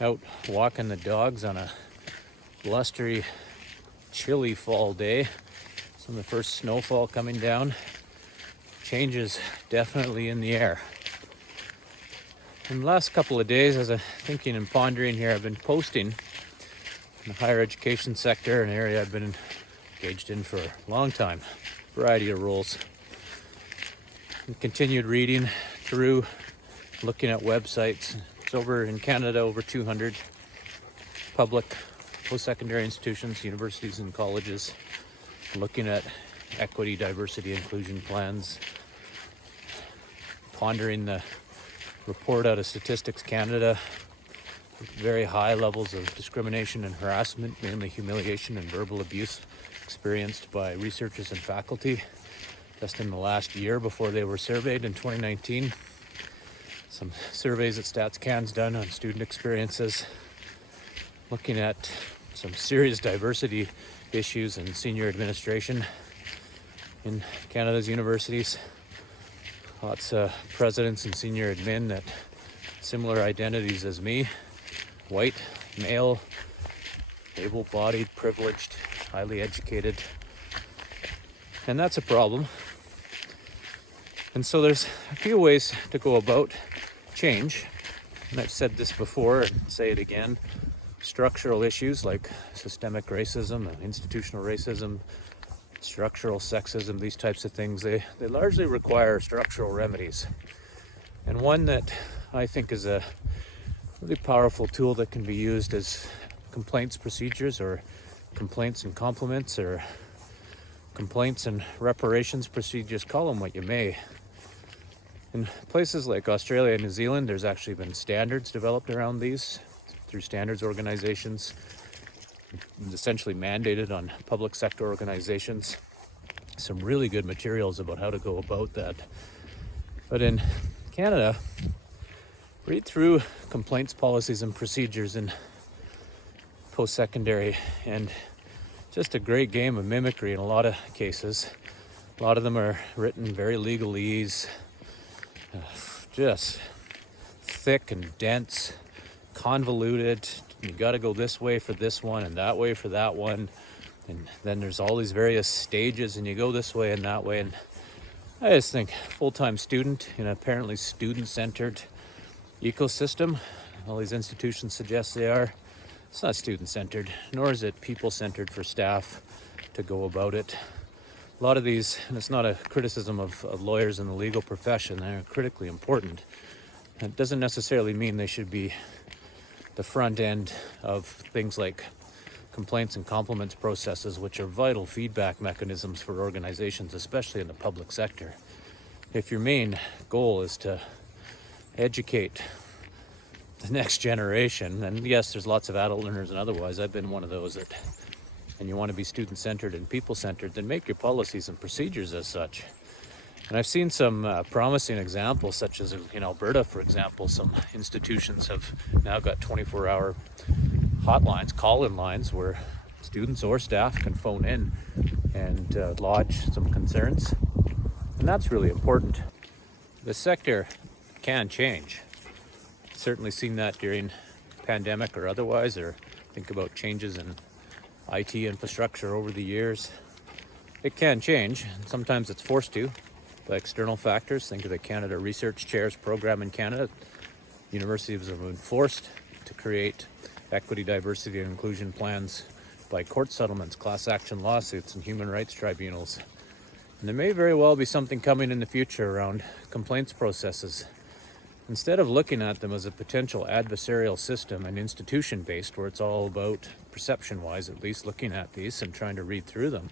Out walking the dogs on a blustery, chilly fall day. Some of the first snowfall coming down. Changes definitely in the air. In the last couple of days, as I'm thinking and pondering here, I've been posting in the higher education sector, an area I've been engaged in for a long time, variety of roles. And continued reading through, looking at websites. It's over in Canada, over 200 public post-secondary institutions, universities and colleges, looking at equity, diversity, inclusion plans, pondering the report out of Statistics Canada, very high levels of discrimination and harassment, mainly humiliation and verbal abuse experienced by researchers and faculty just in the last year before they were surveyed in 2019. Some surveys that StatsCan's done on student experiences, looking at some serious diversity issues in senior administration in Canada's universities. Lots of presidents and senior admin that similar identities as me, white, male, able-bodied, privileged, highly educated. And that's a problem. And so there's a few ways to go about change. And I've said this before and say it again. Structural issues like systemic racism, institutional racism, structural sexism, these types of things, they largely require structural remedies. And one that I think is a really powerful tool that can be used as complaints procedures, or complaints and compliments, or complaints and reparations procedures, call them what you may. In places like Australia and New Zealand, there's actually been standards developed around these through standards organizations, essentially mandated on public sector organizations. Some really good materials about how to go about that. But in Canada, read through complaints policies and procedures in post-secondary, and just a great game of mimicry in a lot of cases. A lot of them are written very legalese, just thick and dense, convoluted. You got to go this way for this one and that way for that one, and then there's all these various stages, and you go this way and that way. And I just think full-time student in an apparently student-centered ecosystem, all these institutions suggest they are, it's not student-centered, nor is it people-centered for staff to go about it. A lot of these, and it's not a criticism of lawyers in the legal profession, they're critically important. It doesn't necessarily mean they should be the front end of things like complaints and compliments processes, which are vital feedback mechanisms for organizations, especially in the public sector. If your main goal is to educate the next generation, and yes, there's lots of adult learners and otherwise, I've been one of those, that, and you want to be student-centered and people-centered, then make your policies and procedures as such. And I've seen some promising examples, such as in Alberta, for example, some institutions have now got 24-hour hotlines, call-in lines, where students or staff can phone in and lodge some concerns. And that's really important. The sector can change. Certainly seen that during pandemic or otherwise, or think about changes in IT infrastructure over the years. It can change, and sometimes it's forced to by external factors. Think of the Canada Research Chairs program in Canada. Universities have been forced to create equity, diversity, and inclusion plans by court settlements, class action lawsuits, and human rights tribunals. And there may very well be something coming in the future around complaints processes. Instead of looking at them as a potential adversarial system and institution-based, where it's all about, perception-wise at least, looking at these and trying to read through them,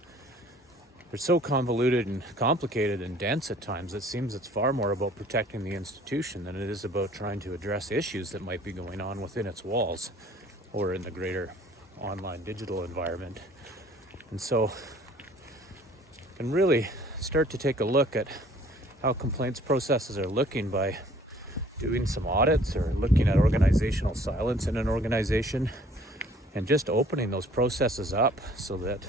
they're so convoluted and complicated and dense at times, it seems it's far more about protecting the institution than it is about trying to address issues that might be going on within its walls or in the greater online digital environment. And so, and really start to take a look at how complaints processes are looking by doing some audits or looking at organizational silence in an organization, and just opening those processes up so that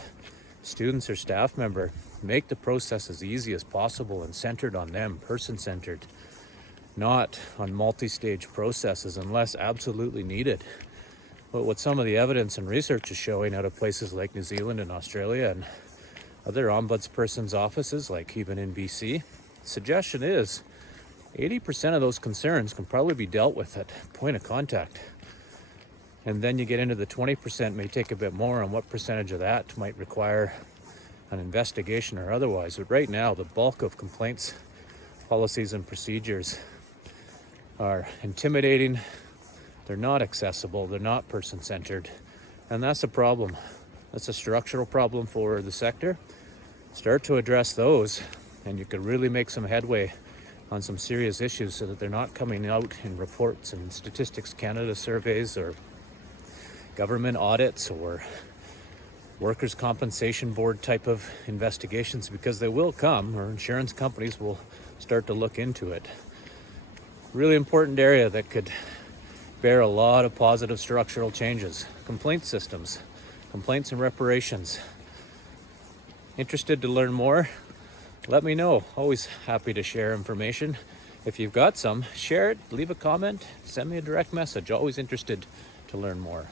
students or staff member make the process as easy as possible and centered on them, person-centered. not on multi-stage processes unless absolutely needed. But what some of the evidence and research is showing out of places like New Zealand and Australia and other ombudsperson's offices, like even in BC, suggestion is 80% of those concerns can probably be dealt with at point of contact. And then you get into the 20% may take a bit more on what percentage of that might require an investigation or otherwise. But right now, the bulk of complaints, policies, and procedures are intimidating. They're not accessible. They're not person-centered. And that's a problem. That's a structural problem for the sector. Start to address those, and you could really make some headway on some serious issues so that they're not coming out in reports and Statistics Canada surveys or government audits or workers' compensation board type of investigations, because they will come, or insurance companies will start to look into it. Really important area that could bear a lot of positive structural changes. Complaint systems, complaints and reparations. Interested to learn more? Let me know. Always happy to share information. If you've got some, share it, leave a comment, send me a direct message. Always interested to learn more.